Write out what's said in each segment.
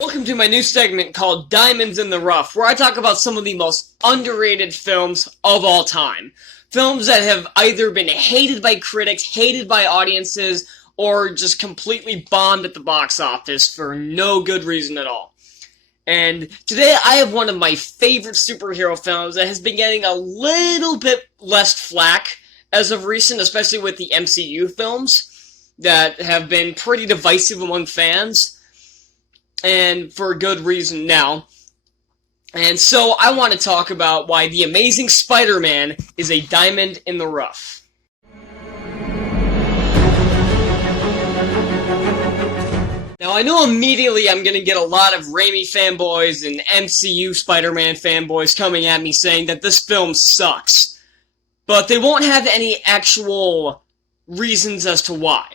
Welcome to my new segment called Diamonds in the Rough, where I talk about some of the most underrated films of all time. Films that have either been hated by critics, hated by audiences, or just completely bombed at the box office for no good reason at all. And today I have one of my favorite superhero films that has been getting a little bit less flack as of recent, especially with the MCU films that have been pretty divisive among fans. And for good reason now. And so I want to talk about why The Amazing Spider-Man is a diamond in the rough. Now I know immediately I'm going to get a lot of Raimi fanboys and MCU Spider-Man fanboys coming at me saying that this film sucks. But they won't have any actual reasons as to why.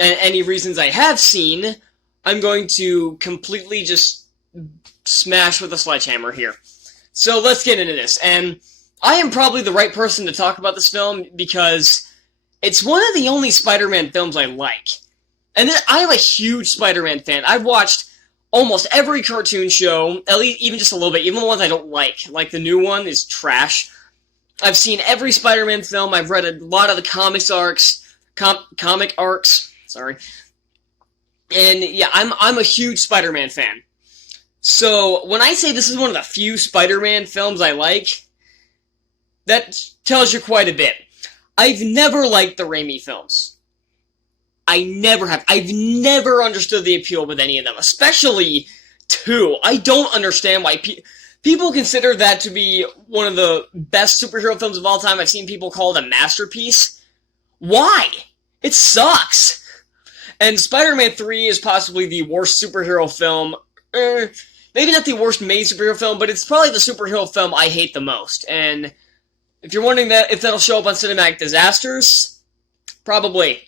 And any reasons I have seen, I'm going to completely just smash with a sledgehammer here. So let's get into this. And I am probably the right person to talk about this film because it's one of the only Spider-Man films I like. And I am a huge Spider-Man fan. I've watched almost every cartoon show, at least even just a little bit, even the ones I don't like the new one is trash. I've seen every Spider-Man film. I've read a lot of the comic arcs. Sorry. And yeah, I'm a huge Spider-Man fan. So when I say this is one of the few Spider-Man films I like, that tells you quite a bit. I've never liked the Raimi films. I never have. I've never understood the appeal with any of them, especially 2. I don't understand why people consider that to be one of the best superhero films of all time. I've seen people call it a masterpiece. Why? It sucks. And Spider-Man 3 is possibly the worst superhero film. Maybe not the worst made superhero film, but it's probably the superhero film I hate the most. And if you're wondering if that'll show up on Cinematic Disasters, probably.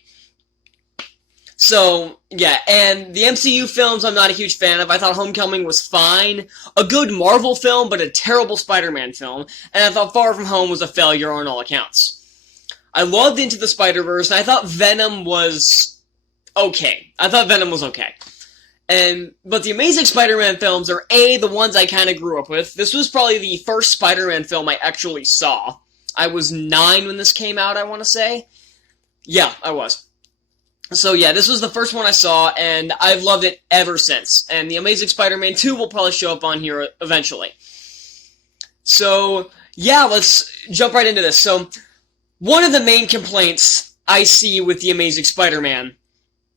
So, yeah, and the MCU films I'm not a huge fan of. I thought Homecoming was fine. A good Marvel film, but a terrible Spider-Man film. And I thought Far From Home was a failure on all accounts. I loved Into the Spider-Verse, and I thought Venom was okay. I thought Venom was okay. But the Amazing Spider-Man films are the ones I kind of grew up with. This was probably the first Spider-Man film I actually saw. I was 9 when this came out, I want to say. Yeah, I was. So yeah, this was the first one I saw, and I've loved it ever since. And The Amazing Spider-Man 2 will probably show up on here eventually. So, yeah, let's jump right into this. So, one of the main complaints I see with The Amazing Spider-Man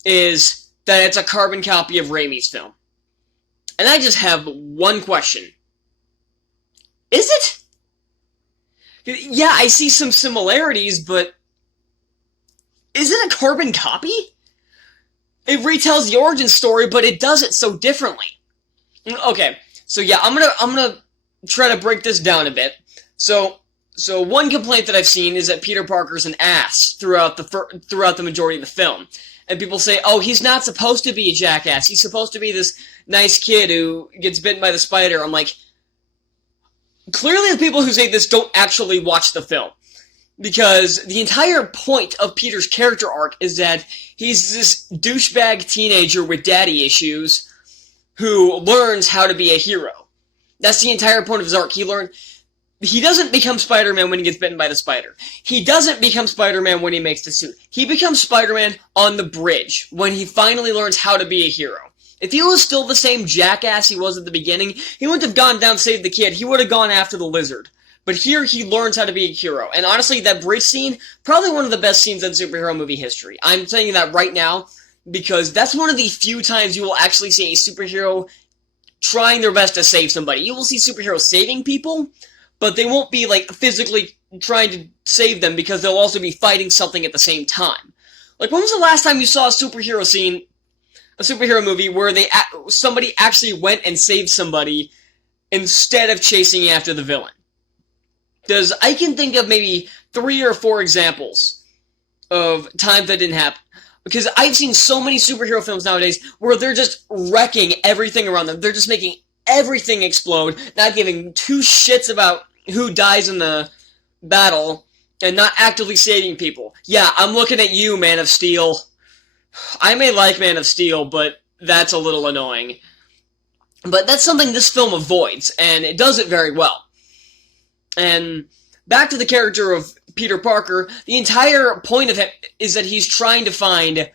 is that it's a carbon copy of Raimi's film. And I just have one question. Is it? Yeah, I see some similarities, but is it a carbon copy? It retells the origin story, but it does it so differently. Okay, so yeah, I'm gonna try to break this down a bit. So one complaint that I've seen is that Peter Parker's an ass throughout the majority of the film. And people say, oh, he's not supposed to be a jackass. He's supposed to be this nice kid who gets bitten by the spider. I'm like, clearly the people who say this don't actually watch the film. Because the entire point of Peter's character arc is that he's this douchebag teenager with daddy issues who learns how to be a hero. That's the entire point of his arc. He doesn't become Spider-Man when he gets bitten by the spider. He doesn't become Spider-Man when he makes the suit. He becomes Spider-Man on the bridge, when he finally learns how to be a hero. If he was still the same jackass he was at the beginning, he wouldn't have gone down to save the kid. He would have gone after the lizard. But here, he learns how to be a hero. And honestly, that bridge scene, probably one of the best scenes in superhero movie history. I'm saying that right now, because that's one of the few times you will actually see a superhero trying their best to save somebody. You will see superheroes saving people, but they won't be, like, physically trying to save them because they'll also be fighting something at the same time. Like, when was the last time you saw a superhero movie where somebody actually went and saved somebody instead of chasing after the villain? Because I can think of maybe 3 or 4 examples of times that didn't happen. Because I've seen so many superhero films nowadays where they're just wrecking everything around them. They're just making everything explode, not giving 2 shits about who dies in the battle, and not actively saving people. Yeah, I'm looking at you, Man of Steel. I may like Man of Steel, but that's a little annoying. But that's something this film avoids, and it does it very well. And back to the character of Peter Parker, the entire point of him is that he's trying to find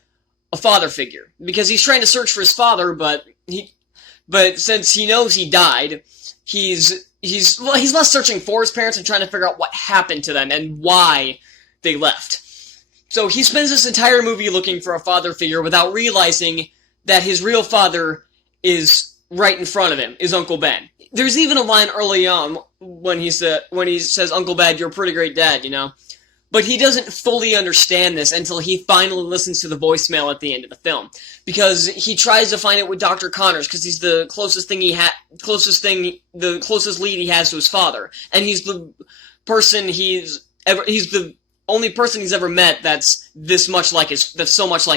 a father figure. Because he's trying to search for his father, but since he knows he died, he's less searching for his parents and trying to figure out what happened to them and why they left. So he spends this entire movie looking for a father figure without realizing that his real father is right in front of him, is Uncle Ben. There's even a line early on when he says, "Uncle Ben, you're a pretty great dad," you know? But he doesn't fully understand this until he finally listens to the voicemail at the end of the film. Because he tries to find it with Dr. Connors, because he's the closest lead he has to his father. And he's the only person he's ever met that's so much like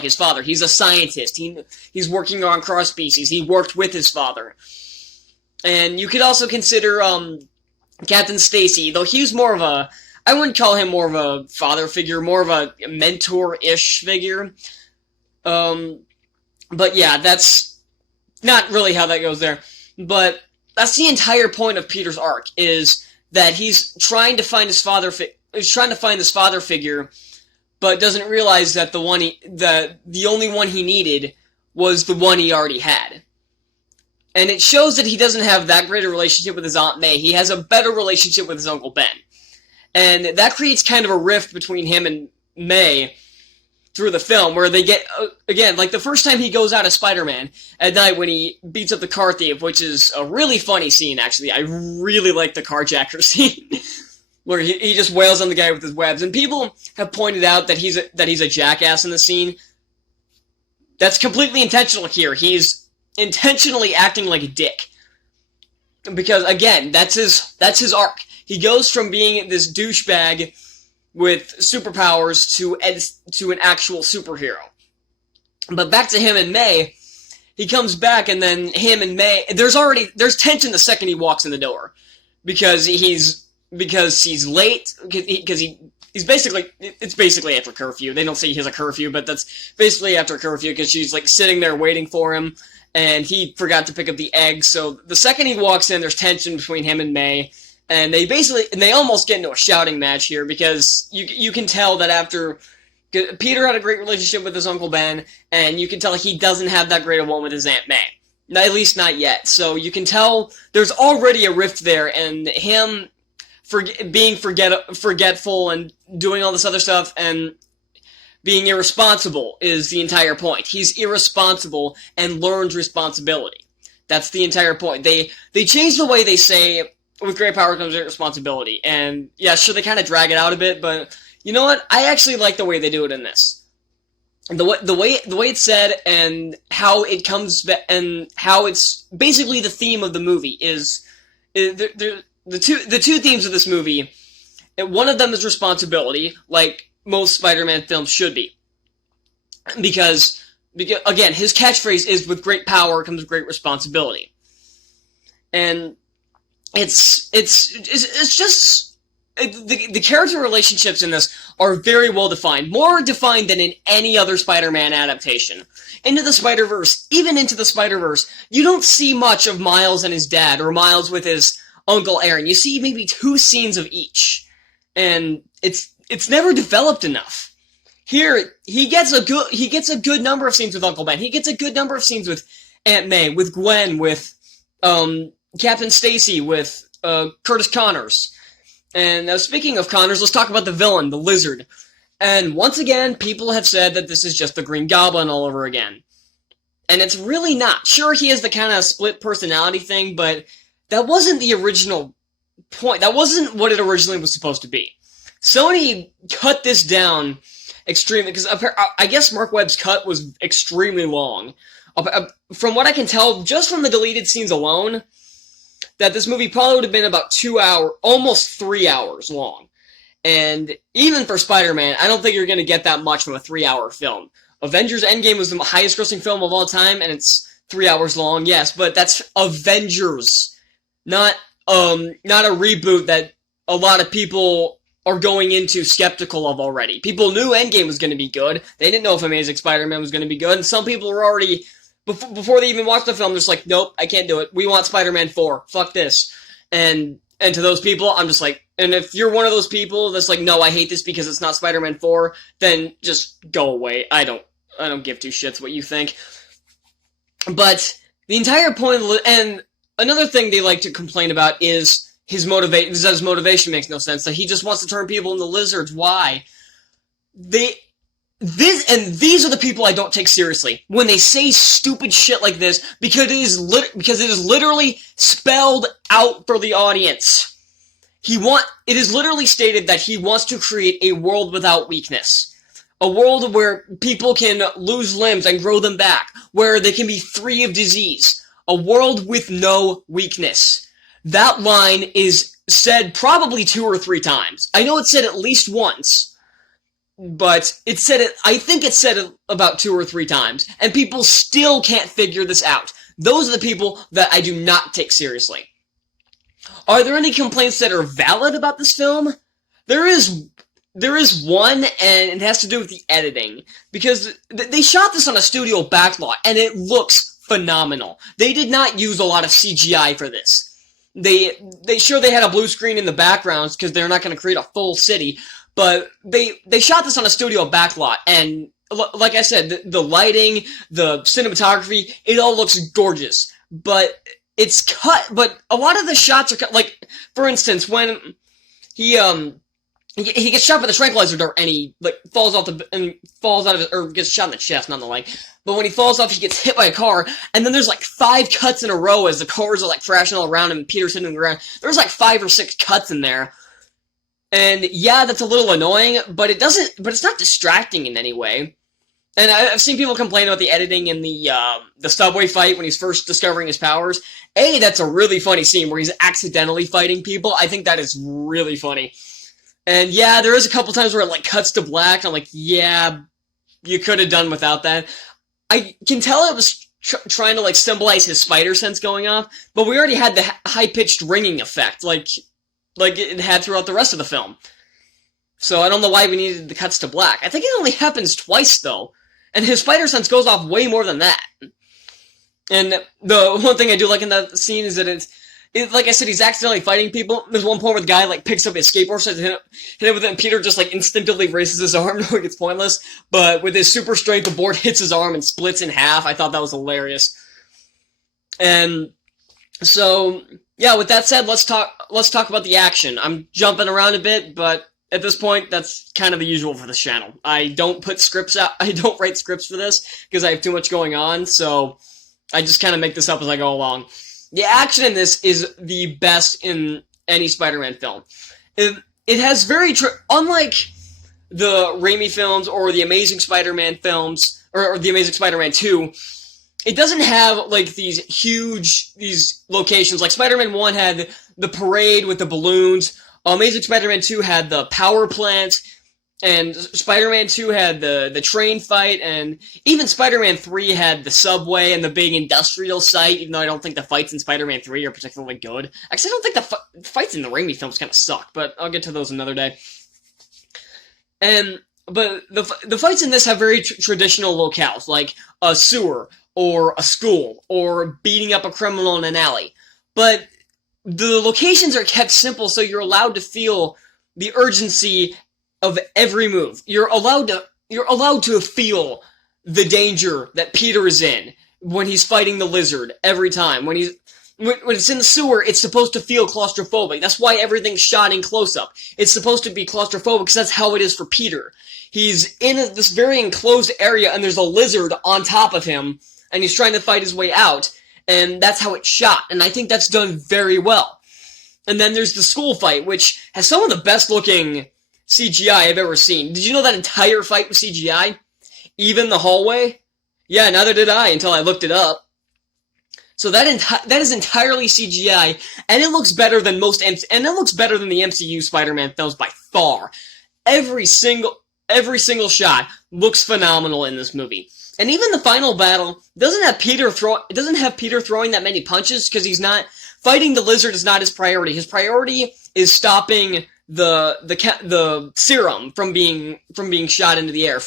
his father. He's a scientist. He's working on cross species. He worked with his father. And you could also consider Captain Stacy, though he's more of a, I wouldn't call him more of a father figure, more of a mentor-ish figure. But yeah, that's not really how that goes there. But that's the entire point of Peter's arc, is that he's trying to find his father figure, but doesn't realize that the only one he needed was the one he already had. And it shows that he doesn't have that great a relationship with his Aunt May. He has a better relationship with his Uncle Ben. And that creates kind of a rift between him and May through the film, where they get, again, like the first time he goes out as Spider-Man at night when he beats up the car thief, which is a really funny scene, actually. I really like the carjacker scene, where he just wails on the guy with his webs. And people have pointed out that he's a jackass in the scene. That's completely intentional here. He's intentionally acting like a dick. Because, again, that's his arc. He goes from being this douchebag with superpowers to an actual superhero. But back to him and May, he comes back, and then him and May, there's tension the second he walks in the door. Because he's late, because it's basically after curfew. They don't say he has a curfew, but that's basically after curfew, because she's like sitting there waiting for him, and he forgot to pick up the eggs. So the second he walks in, there's tension between him and May, and they almost get into a shouting match here, because you can tell that after Peter had a great relationship with his Uncle Ben, and you can tell he doesn't have that great of one with his Aunt May. At least not yet. So you can tell there's already a rift there, and him being forgetful and doing all this other stuff and being irresponsible is the entire point. He's irresponsible and learns responsibility. That's the entire point. They change the way they say, with great power comes great responsibility. And yeah, sure, they kind of drag it out a bit, but you know what? I actually like the way they do it in this. The way it's said, and how it comes and how it's basically the theme of the movie is the two themes of this movie. One of them is responsibility, like most Spider-Man films should be, because again, his catchphrase is, "With great power comes great responsibility," and it's just. The character relationships in this are very well defined. More defined than in any other Spider-Man adaptation. Into the Spider-Verse, you don't see much of Miles and his dad, or Miles with his Uncle Aaron. You see maybe 2 scenes of each. And it's never developed enough. Here, he gets a good number of scenes with Uncle Ben. He gets a good number of scenes with Aunt May, with Gwen, with Captain Stacy, with Curtis Connors. And now, speaking of Connors, let's talk about the villain, the Lizard. And once again, people have said that this is just the Green Goblin all over again. And it's really not. Sure, he has the kind of split personality thing, but that wasn't the original point. That wasn't what it originally was supposed to be. Sony cut this down extremely, because I guess Mark Webb's cut was extremely long. From what I can tell, just from the deleted scenes alone, that this movie probably would have been about 2 hours, almost 3 hours long. And even for Spider-Man, I don't think you're going to get that much from a 3-hour film. Avengers Endgame was the highest grossing film of all time, and it's 3 hours long, yes, but that's Avengers, not a reboot that a lot of people are going into skeptical of already. People knew Endgame was going to be good. They didn't know if Amazing Spider-Man was going to be good, and some people were already before they even watch the film, they're just like, nope, I can't do it. We want Spider-Man 4. Fuck this. And to those people, I'm just like, and if you're one of those people that's like, no, I hate this because it's not Spider-Man 4, then just go away. I don't give two shits what you think. But the entire point and another thing they like to complain about is his motivation makes no sense. That he just wants to turn people into lizards. Why? These are the people I don't take seriously when they say stupid shit like this because it is literally spelled out for the audience. It is literally stated that he wants to create a world without weakness. A world where people can lose limbs and grow them back, where they can be free of disease. A world with no weakness. That line is said probably 2 or 3 times. I know it's said at least once, but I think it's said it about 2 or 3 times, and people still can't figure this out. Those are the people that I do not take seriously. Are there any complaints that are valid about this film? There is one, and it has to do with the editing. Because they shot this on a studio backlot, and it looks phenomenal. They did not use a lot of CGI for this. They had a blue screen in the backgrounds, because they're not going to create a full city, but they shot this on a studio backlot, and like I said, the lighting, the cinematography, it all looks gorgeous. But it's cut, but a lot of the shots are cut, like, for instance, when he gets shot by the tranquilizer dart and he falls out of it, or gets shot in the chest, not in the leg. But when he falls off, he gets hit by a car, and then there's like 5 cuts in a row as the cars are like crashing all around him and Peter's hitting the ground. There's like 5 or 6 cuts in there. And yeah, that's a little annoying, but it's not distracting in any way. And I've seen people complain about the editing in the subway fight when he's first discovering his powers. That's a really funny scene where he's accidentally fighting people. I think that is really funny. And yeah, there is a couple times where it like cuts to black, and I'm like, yeah, you could have done without that. I can tell it was trying to like symbolize his spider sense going off, but we already had the high-pitched ringing effect, like it had throughout the rest of the film. So I don't know why we needed the cuts to black. I think it only happens twice, though. And his spider sense goes off way more than that. And the one thing I do like in that scene is that it's like I said, he's accidentally fighting people. There's one point where the guy, like, picks up his skateboard, starts to hit it with it, and Peter just, like, instinctively raises his arm, knowing it's pointless. But with his super strength, the board hits his arm and splits in half. I thought that was hilarious. And so, yeah, with that said, let's talk about the action. I'm jumping around a bit, but at this point, that's kind of the usual for this channel. I don't put scripts out. I don't write scripts for this because I have too much going on, so I just kind of make this up as I go along. The action in this is the best in any Spider-Man film. It has unlike the Raimi films or the Amazing Spider-Man films, or the Amazing Spider-Man 2, it doesn't have, like, these locations. Like, Spider-Man 1 had the parade with the balloons, Amazing Spider-Man 2 had the power plant, and Spider-Man 2 had the train fight, and even Spider-Man 3 had the subway and the big industrial site, even though I don't think the fights in Spider-Man 3 are particularly good. Actually, I don't think the fights in the Raimi films kind of suck, but I'll get to those another day. But the fights in this have very traditional locales, like a sewer, or a school, or beating up a criminal in an alley. But the locations are kept simple, so you're allowed to feel the urgency of every move. You're allowed to feel the danger that Peter is in when he's fighting the lizard every time. When it's in the sewer, it's supposed to feel claustrophobic. That's why everything's shot in close-up. It's supposed to be claustrophobic because that's how it is for Peter. He's in this very enclosed area, and there's a lizard on top of him, and he's trying to fight his way out, and that's how it's shot, and I think that's done very well. And then there's the school fight, which has some of the best-looking CGI I've ever seen. Did you know that entire fight was CGI? Even the hallway? Yeah, neither did I until I looked it up. So that is entirely CGI, and it looks better than the MCU Spider-Man films by far. Every single shot looks phenomenal in this movie. And even the final battle doesn't have Peter throwing that many punches, because he's not fighting the lizard is not his priority. His priority is stopping the serum from being shot into the air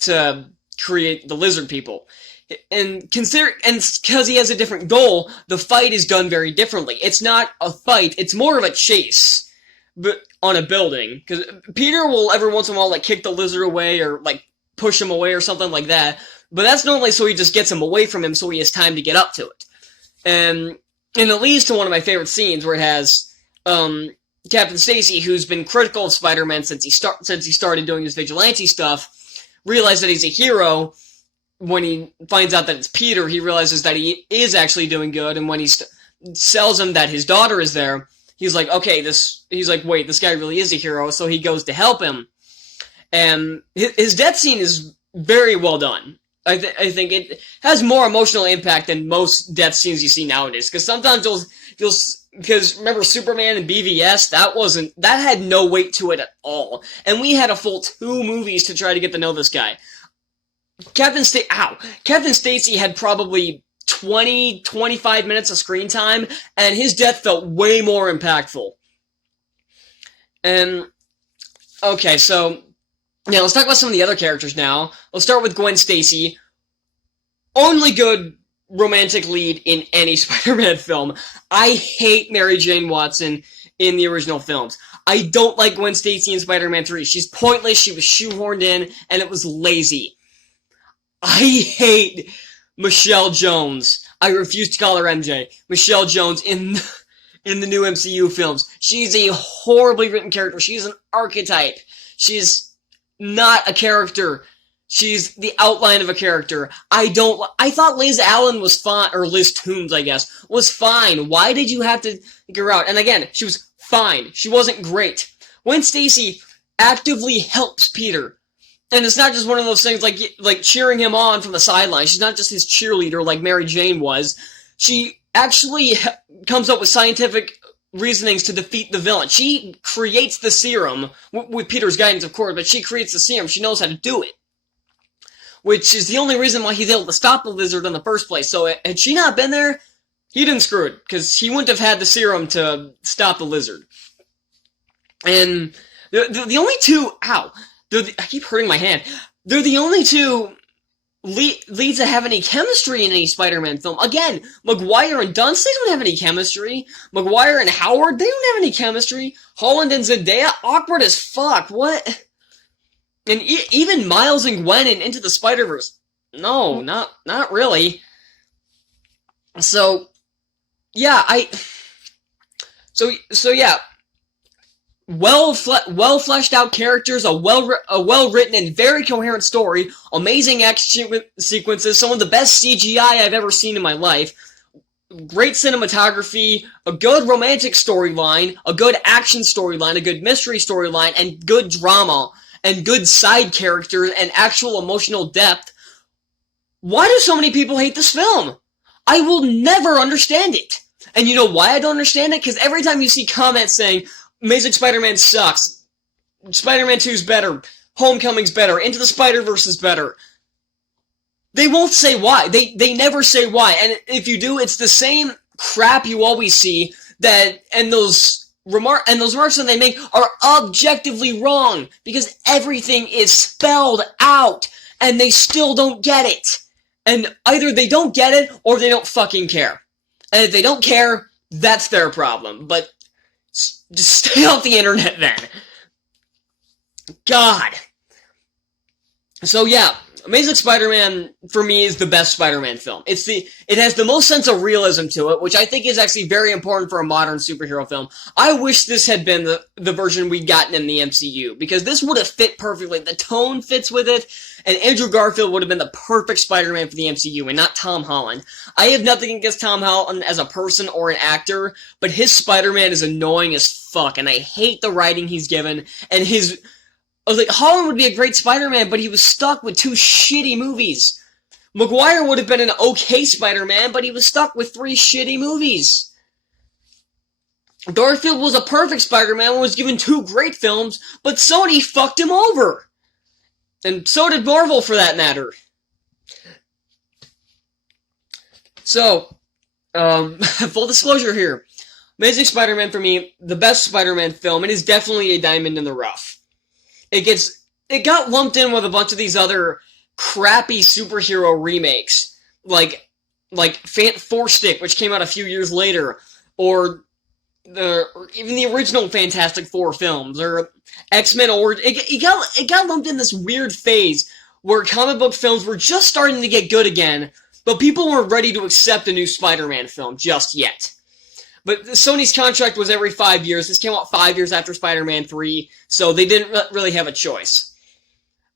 to create the lizard people. And because he has a different goal, the fight is done very differently. It's not a fight, it's more of a chase, but on a building. Because Peter will every once in a while, like, kick the lizard away, or, like, push him away or something like that. But that's normally so he just gets him away from him so he has time to get up to it. And it leads to one of my favorite scenes where it has, Captain Stacy, who's been critical of Spider-Man since he started doing his vigilante stuff, realize that he's a hero. When he finds out that it's Peter, he realizes that he is actually doing good, and when he tells him that his daughter is there, he's like, okay, he's like, wait, this guy really is a hero, so he goes to help him. And his death scene is very well done. I think it has more emotional impact than most death scenes you see nowadays, because sometimes because remember Superman and BVS, that had no weight to it at all, and we had a full 2 movies to try to get to know this guy. Captain Stacy had probably 20-25 minutes of screen time, and his death felt way more impactful. And, okay, so, yeah, let's talk about some of the other characters now. Let's start with Gwen Stacy. Only good romantic lead in any Spider-Man film. I hate Mary Jane Watson in the original films. I don't like Gwen Stacy in Spider-Man 3. She's pointless, she was shoehorned in, and it was lazy. I hate Michelle Jones. I refuse to call her MJ. Michelle Jones in the new MCU films. She's a horribly written character. She's an archetype. She's not a character. She's the outline of a character. I thought Liz Allen was fine, or Liz Toombs, I guess, was fine. Why did you have to take her out? And again, she was fine. She wasn't great. Gwen Stacy actively helps Peter. And it's not just one of those things like cheering him on from the sidelines. She's not just his cheerleader like Mary Jane was. She actually comes up with scientific reasonings to defeat the villain. She creates the serum, with Peter's guidance, of course, but she creates the serum. She knows how to do it. Which is the only reason why he's able to stop the lizard in the first place. So had she not been there, he didn't screw it, because he wouldn't have had the serum to stop the lizard. And the only two... Ow! I keep hurting my hand. They're the only 2 leads that have any chemistry in any Spider-Man film. Again, Maguire and Dunst, they don't have any chemistry. Maguire and Howard, they don't have any chemistry. Holland and Zendaya, awkward as fuck. What? And even Miles and Gwen in Into the Spider-Verse. No, not really. So, yeah, So yeah. Well fleshed out characters, a well written and very coherent story, amazing action sequences, some of the best CGI I've ever seen in my life, great cinematography, a good romantic storyline, a good action storyline, a good mystery storyline, and good drama, and good side characters, and actual emotional depth. Why do so many people hate this film? I will never understand it. And you know why I don't understand it? Because every time you see comments saying, Amazing Spider-Man sucks, Spider-Man 2's better, Homecoming's better, Into the Spider-Verse is better, they won't say why. They never say why. And if you do, it's the same crap you always see, and those remarks that they make are objectively wrong, because everything is spelled out, and they still don't get it. And either they don't get it, or they don't fucking care. And if they don't care, that's their problem. But just stay off the internet then. God. So yeah, Amazing Spider-Man, for me, is the best Spider-Man film. It has the most sense of realism to it, which I think is actually very important for a modern superhero film. I wish this had been the version we'd gotten in the MCU, because this would have fit perfectly. The tone fits with it, and Andrew Garfield would have been the perfect Spider-Man for the MCU, and not Tom Holland. I have nothing against Tom Holland as a person or an actor, but his Spider-Man is annoying as fuck, and I hate the writing he's given, and his... Holland would be a great Spider-Man, but he was stuck with 2 shitty movies. Maguire would have been an okay Spider-Man, but he was stuck with 3 shitty movies. Garfield was a perfect Spider-Man and was given 2 great films, but Sony fucked him over. And so did Marvel, for that matter. So, full disclosure here. Amazing Spider-Man, for me, the best Spider-Man film, and is definitely a diamond in the rough. It got lumped in with a bunch of these other crappy superhero remakes. like Four Stick, which came out a few years later, or even the original Fantastic Four films, or X-Men, or it got lumped in this weird phase where comic book films were just starting to get good again, but people weren't ready to accept a new Spider-Man film just yet. But Sony's contract was every 5 years. This came out 5 years after Spider-Man 3, so they didn't really have a choice.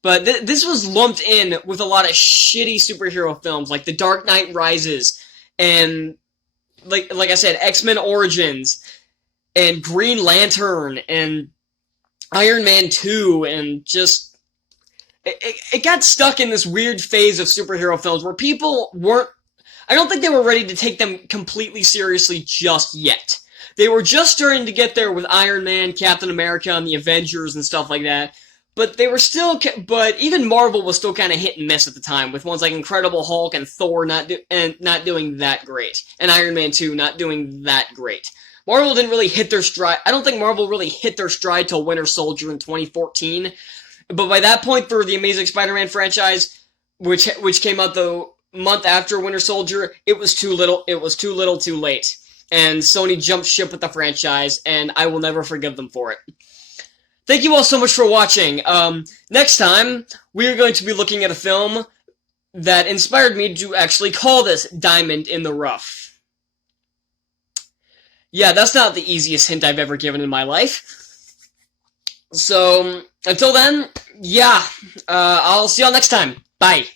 But this was lumped in with a lot of shitty superhero films, like The Dark Knight Rises, and, like I said, X-Men Origins, and Green Lantern, and Iron Man 2, and just... It got stuck in this weird phase of superhero films where people weren't... I don't think they were ready to take them completely seriously just yet. They were just starting to get there with Iron Man, Captain America, and the Avengers and stuff like that. But they were still... But even Marvel was still kind of hit and miss at the time, with ones like Incredible Hulk and Thor not doing that great. And Iron Man 2 not doing that great. Marvel didn't really hit their stride. I don't think Marvel really hit their stride till Winter Soldier in 2014. But by that point, for the Amazing Spider-Man franchise, which came out the month after Winter Soldier, it was too little. It was too little, too late. And Sony jumped ship with the franchise, and I will never forgive them for it. Thank you all so much for watching. Next time, we are going to be looking at a film that inspired me to actually call this Diamond in the Rough. Yeah, that's not the easiest hint I've ever given in my life. So, until then, yeah, I'll see y'all next time. Bye.